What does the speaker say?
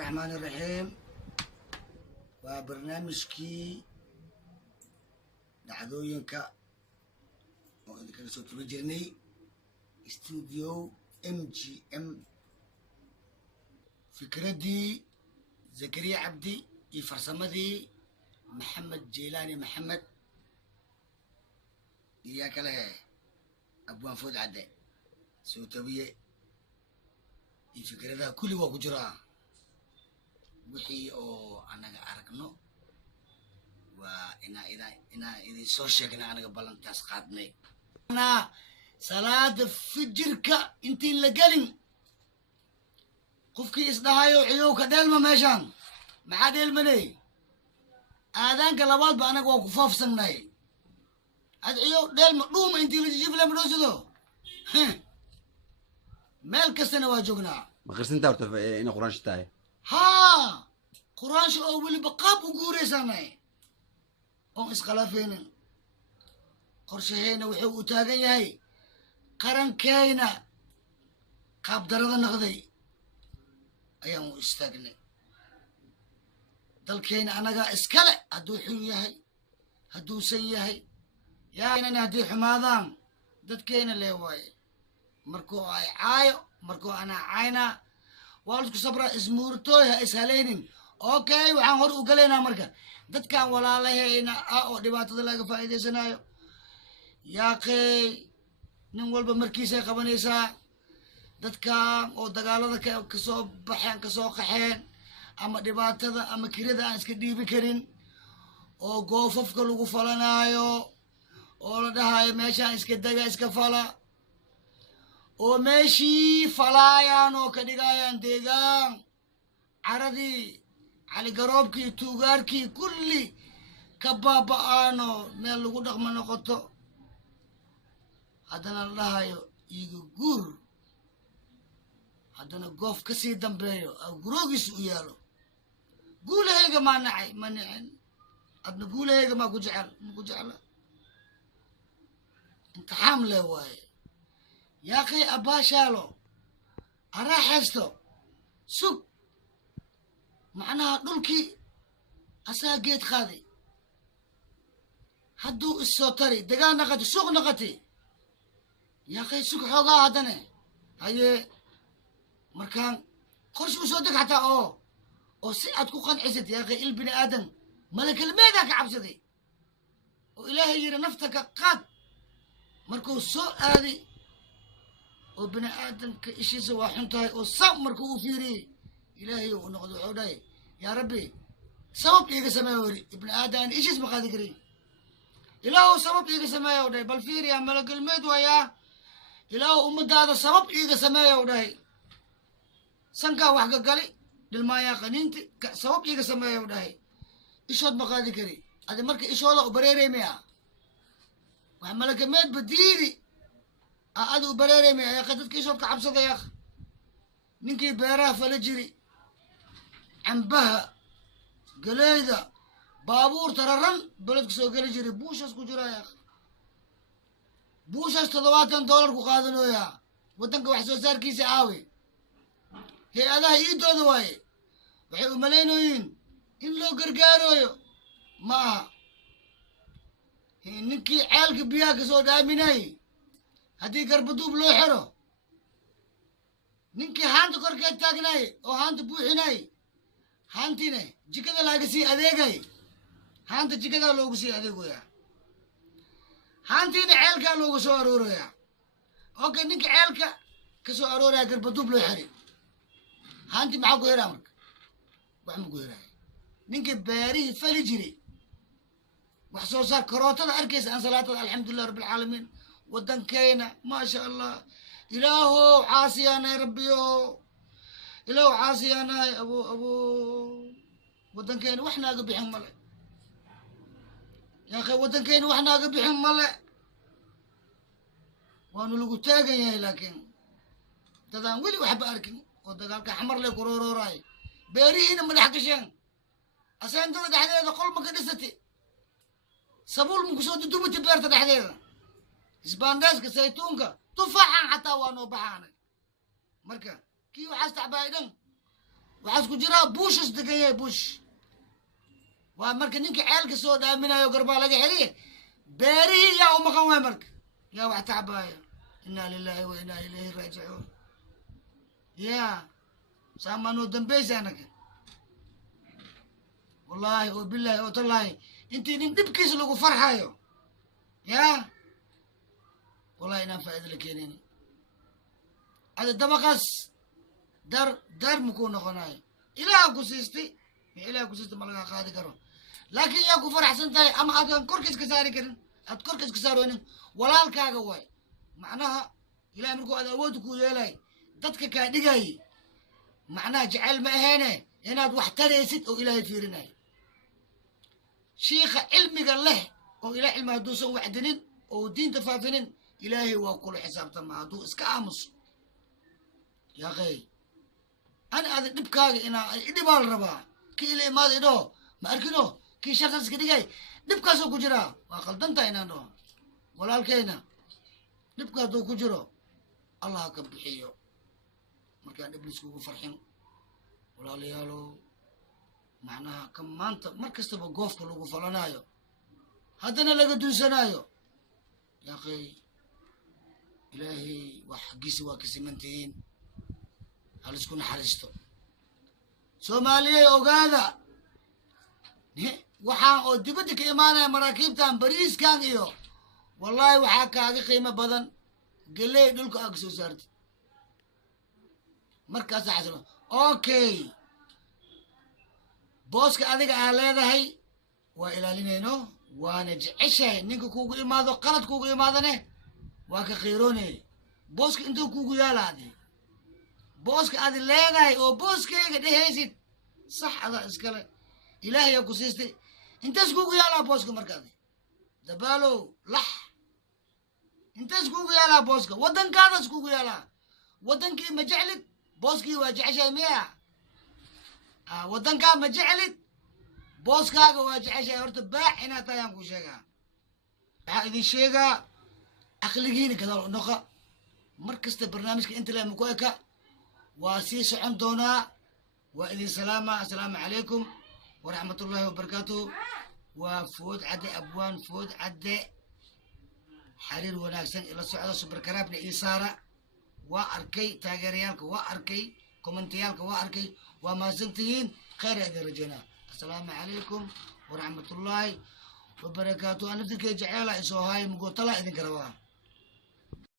الرحمن الرحيم وبرنامجكي dhacdooyinka oo idinkaga soo turo jirnay studio MGM fikradii Zakariya Cabdi iyo farsamadii Maxamed Jeelaani Maxamed iyo kale abwaan Food Cadde soo tabiye iyo fikradaha kulli waa ku jiraa wixii oo anaga aragno وإنا إذا سوشيكنا أنا قبل تاس قادني أنا صلاة فجرك أنت اللي قلم قفكي إصدهايو عيوك ديل ما ماشان مع ديل مني آذان كلابات بأنا قوة كفاف سناي هاد عيوك ديل مقلوم أنت اللي تجيب لهم روسدو مالك السنة واجوكنا ما غير سنتا ورتف إنا قران شتاي ها قران شو أول بقاب وقوري سناي oo isqalafeenin qorshaheena wuxuu u taagan yahay qarankeena qaab darada noqday ayaan u istaagnay dalkeena anaga iskale hadduu xun yahay hadduusan yahay yaanana haddii xumaadaan dadkeena lee waaye markuu ay caayo markuu anaa caynaa waa isku sabraa ismuurtooy ha ishalaynin okay waxaan hor u galaynaa marka dadkan walaalahayna oo dhibaatada laga faa'iideysanayo yaaqay nin walba markiisay qabanaysaa dadkan oo dagaalada ka soo baxeen ka soo qaxeen ama dhibaatada ama kirada aan iska dhiibi karin oo goofafka lagu falanayo oo la dhahayo meeshaan iska daga iska fala oo meeshii falaayaan oo ka dhigayaan deegaan caradii علي قروبكي توغاركي كلي كبابا آنو ميل لغو دخم نقطو هادنا الله يقول هادنا قوف كسي دمبيو أو قروغيس ويالو قول هيغا ما نعي ما نعين أدنا قول هيغا ما كجعل انت حامله واي يا أخي أبا شالو أراحستو سوك معناها دولكي أسا جيت خاذي حدو السوتري دقان نقتي سوق نقتي يا أخي سوق حوضا هدنا هاي مركان قرش وسودك حتى أو سيئتكو قن عزت يا أخي البني آدم ملك الميدا كعبسدي وإلهي يرى نفتك قاد مركو السوق هذه وبني آدم كإشي سوا حنتهي وصاب مركو فيري إلهي ونقض عوداي يا ربي سبب إيجا سماوري ابن آدم إيش اسمه قاعد يقري إلهي سبب إيجا سماوري بالفير يا ملك الميت ويا إلهي أمد هذا سبب إيجا سماوري سنكا وحقا قالي للمايا قنينتي سبب إيجا سماوري إيش هاد مقاعد يقري هذا مركز إيش والله أبريري ميا وملك الميت بديري أدو أبريري ميا يا قدتك إيش هاد كعبسة يا أخ ننكي بيراه فلجري عنبها قليدة بابور تررن بلدك سو قلجري بوشس كجرا يا أخي بوشس $7 كو قادنو يا ودنك وحسو سار كيسي عاوي هي هذا يدو دواي وحيو ملينوين إن لو قرقارويو ما هي ننكي عالك بياك سو داميناي هدي قربدوب لو حرو ninkii haanta korkeed taagnaay oo haanta buuxinaay haantiina jikada laga sii adeegay haanta jikada loogu sii adeegoyaa haantiina ceelka loogu soo arooraya okay ninka ceelka ka soo arooraya garbadub loo xiri haanti maxaa ku heraa marka wax ma ku heraa ninka beerihi fali jiray wax soo saar karootada arkaysa aan salaatada alxamdulilah rabbil caalamiin wadankeena maasha allah إلهو عاصيانا ربيو إلهو عاصيانا أبو ودن كين وحنا قبيحهم ملأ يا أخي ودن كين وحنا قبيحهم ملأ وانو لقو تاقن يا لكن تدان ولي وحب أركن ودقالك حمر لك ورورو راي بيرينا من حق شين أسان تدى حديدة قل مكدستي سبول مكسود دوبتي بيرتا حديدة إسبانداسك سيتونك تفاحا حتى وانو بحانا مركا كيو حاس تعبايدن waxaas ku jiraa buushas degan yahay buush waa marka ninka ceelka soo dhaaminayo garbaa laga xeliye beerihii yaa u maqan waay marka yaa wax tacbaaya inaa lilahi wa inaa ilayhi raajicuun ya saamanoo dambaysa anaga wallahi oo billahi oo tallaahi intii nin dhibkiisa lagu farxayo ya wallahi inaan faa'iida la keenayni ada dabaqaas dar makuu noqonayo ilaah ku siistay ilaah ku siistay ma laga qaadi karo laakiin yaa ku faraxsan tahay ama aadan korkiis ka saari karin aad korkiis ka saaroonin walaalkaaga waay macnaha ilahay markuu aad awood ku yeelay dadka kaa dhigay macnaha jecel ma aheene inaad wax taraysid oo ilaahay fiirinayo shiikha cilmiga leh oo ilahay cilmi hadduusan wacdinin oo diinta faafinin ilaahay waa kula xisaabtama hadduu iska aamuso yaa kay ana aada dhibkaaga inaa idhibaa la rabaa kii ila imaada idhoo ma arkino kii shartaas iska dhigay dhibkaasoo ku jiraa waa qaldantaa inaan dhaho walaalkayna dhibka hadduu ku jiro allah ka bixiyo markaan dhib laiskugu farxin walaalayaalow macnaha ka maanta mar kastaba goofka lagu falanaayo haddana laga duusanaayo yaa kay ilaahay wax xaggiisa waa ka simantihiin halisku naxariisto soomaaliyey ogaada waxaan oo dibadda ka imaanaya maraakiibtan bariiskan iyo wallahi waxaa kaaga qiimo badan geley dhulka aa ka soo saartid markaasa xasilo okay booska adiga aa leedahay waa ilaalinayno waana jeceshahay ninka kuugu imaado qalad kuugu imaadane waa ka qiiroonay booska intuu kuugu yaalaadi booska aad leedahay oo booskayga dhehaysid sax adaa iskale ilaahay aa ku siistay intaas kuugu yaalaa booska markaadi dabaalow lax intaas kuugu yaalaa booska waddankaadaas kuugu yaalaa waddankii ma jeclid booskii waa jeceshahay miya waddankaa ma jeclid booskaaga waa jeceshahay horta baax inaad tahay aan ku sheegaa waxaa idin sheegaa aqligiina gadaal u noqa mar kasta barnaamijka inta leh maku eka waa sii socon doonaa waa idin salaama assalaamu calaykum waraxmatullaahi wabarakaatuh waa food cadde abwaan food cadde xiriir wanaagsan ila socda subarkaraabna ii saara waa arkay taageerayaalka waa arkay kommentayaalka waa arkay waa mahadsantihiin khayra idin rajaynaa assalaamu calaykum waraxmatullaahi wabarakaatuh aan naftirkay jeceela isoo haay mugotala idinka rabaa